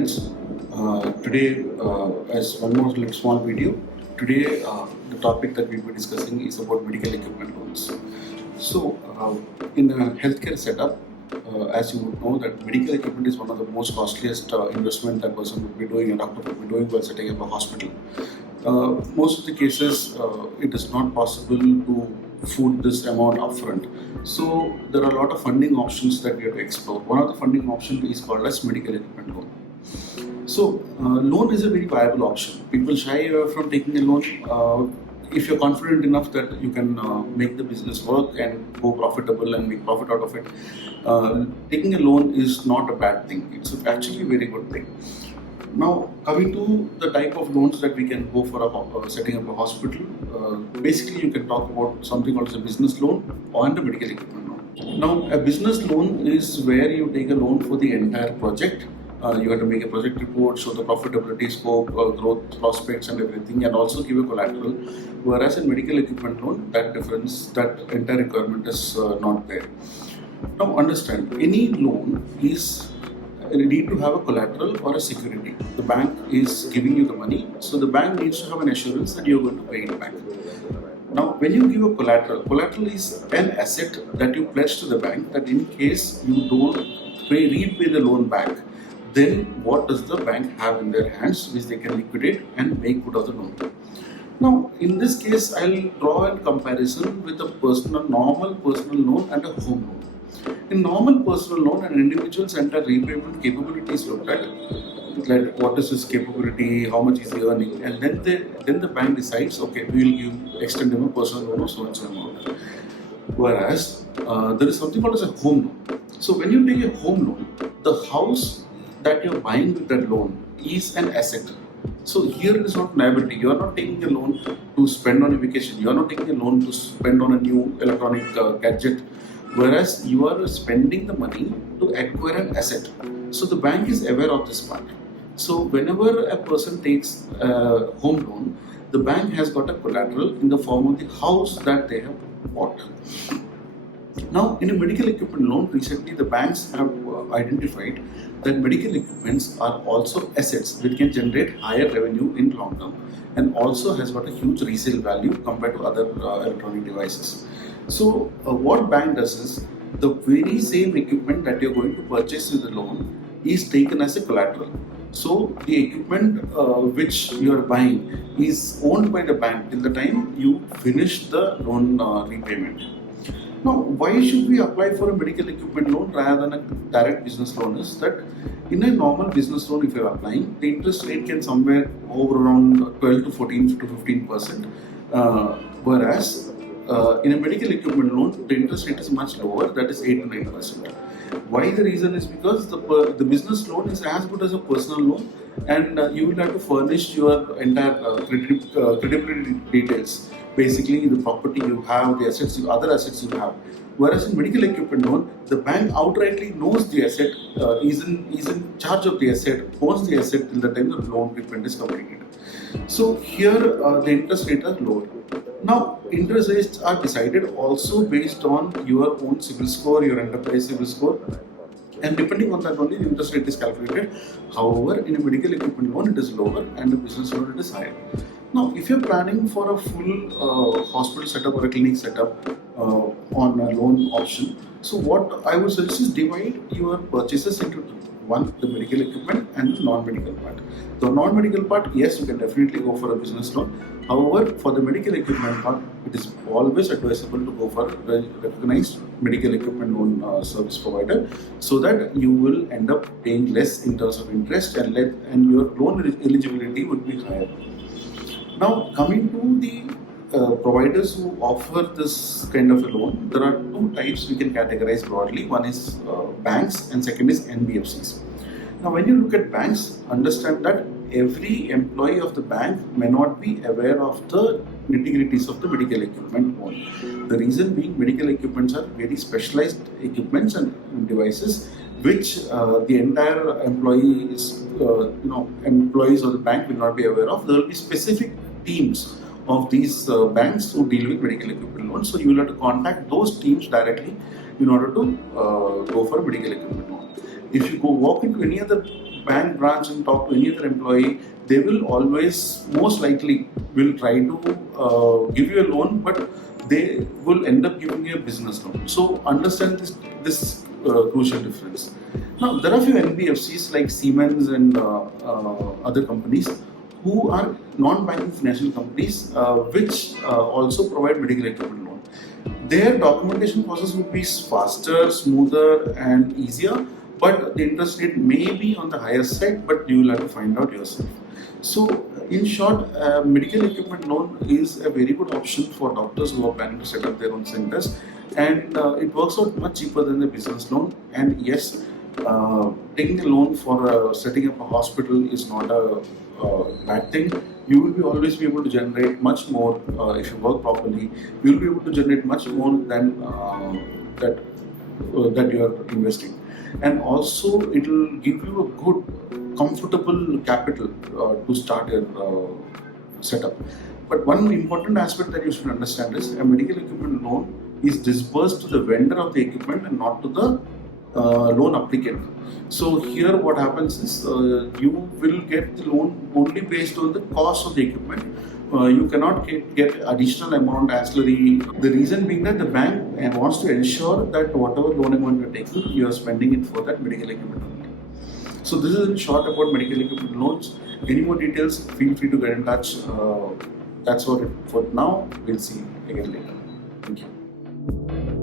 friends. Today, as one more small video, today the topic that we'll be discussing is about medical equipment loans. So, in a healthcare setup, as you would know, that medical equipment is one of the most costliest investment that person would be doing, a doctor would be doing while setting up a hospital. Most of the cases, it is not possible to foot this amount upfront. So there are a lot of funding options that we have to explore. One of the funding options is called as medical equipment loan. So loan is a very viable option. People shy away from taking a loan. If you're confident enough that you can make the business work and go profitable and make profit out of it, taking a loan is not a bad thing. It's actually a very good thing. Now, coming to the type of loans that we can go for setting up a hospital, basically you can talk about something called as a business loan and a medical equipment loan. Now, a business loan is where you take a loan for the entire project. You have to make a project report, show the profitability, scope, growth prospects and everything, and also give a collateral. Whereas in medical equipment loan, that entire requirement is not there. Now, understand, any loan is need to have a collateral or a security. The bank is giving you the money, so the bank needs to have an assurance that you're going to pay it back. Now, when you give a collateral is an asset that you pledge to the bank that in case you don't repay the loan back, then what does the bank have in their hands which they can liquidate and make good of the loan? Now, in this case, I'll draw a comparison with a normal personal loan and a home loan. In normal personal loan, an individual's entire repayment capability is looked at, like what is his capability, how much is he earning, and then the bank decides, okay, we will extend him a personal loan of so and so amount. Whereas there is something called as a home loan. So when you take a home loan, the house that you're buying with that loan is an asset. So here it is not liability. You are not taking a loan to spend on a vacation. You are not taking a loan to spend on a new electronic gadget. Whereas you are spending the money to acquire an asset. So the bank is aware of this part. So whenever a person takes a home loan, the bank has got a collateral in the form of the house that they have bought. Now, in a medical equipment loan, recently the banks have identified that medical equipments are also assets which can generate higher revenue in long term and also has got a huge resale value compared to other electronic devices. So what bank does is the very same equipment that you're going to purchase with the loan is taken as a collateral. So the equipment which you are buying is owned by the bank till the time you finish the loan repayment. Now, why should we apply for a medical equipment loan rather than a direct business loan is that in a normal business loan, if you're applying, the interest rate can somewhere over around 12 to 14 to 15%. Whereas in a medical equipment loan, the interest rate is much lower, that is 8 to 9%. Why the reason is because the business loan is as good as a personal loan, and you will have to furnish your entire credibility details. Basically, the property you have, the assets, other assets you have. Whereas in medical equipment loan, the bank outrightly knows the asset, is in charge of the asset, owns the asset till the time the loan repayment is completed. So here the interest rates are lower. Now, interest rates are decided also based on your own CIBIL score, your enterprise CIBIL score, and depending on that only the interest rate is calculated. However, in a medical equipment loan it is lower and a business loan it is higher. Now, if you're planning for a full hospital setup or a clinic setup on a loan option, so what I would suggest is divide your purchases into two. One, the medical equipment and the non-medical part. The non-medical part, yes, you can definitely go for a business loan. However, for the medical equipment part, it is always advisable to go for a recognized medical equipment loan service provider, so that you will end up paying less in terms of interest and your loan eligibility would be higher. Now, coming to the providers who offer this kind of a loan, there are two types we can categorize broadly. One is banks and second is NBFCs. Now, when you look at banks, understand that every employee of the bank may not be aware of the nitty-gritties of the medical equipment loan. The reason being, medical equipments are very specialized equipments and devices which the entire employees of the bank will not be aware of. There will be specific teams of these banks who deal with medical equipment loans. So you will have to contact those teams directly in order to go for a medical equipment loan. If you walk into any other bank branch and talk to any other employee, they will always, most likely, will try to give you a loan, but they will end up giving you a business loan. So understand this crucial difference. Now, there are a few NBFCs like Siemens and other companies who are non-banking financial companies which also provide medical equipment loan. Their documentation process would be faster, smoother and easier, but the interest rate may be on the higher side, but you will have to find out yourself. So, in short, medical equipment loan is a very good option for doctors who are planning to set up their own centers, and it works out much cheaper than the business loan. And yes, taking a loan for setting up a hospital is not a bad thing. You will always be able to generate much more if you work properly. You will be able to generate much more than that you are investing, and also it will give you a good, comfortable capital to start your setup. But one important aspect that you should understand is a medical equipment loan is disbursed to the vendor of the equipment and not to the loan applicant. So here what happens is you will get the loan only based on the cost of the equipment. You cannot get additional amount ancillary. The reason being that the bank wants to ensure that whatever loan amount you're taking, you are spending it for that medical equipment only. So this is in short about medical equipment loans. Any more details, feel free to get in touch. That's what it for now. We'll see again later. Thank you.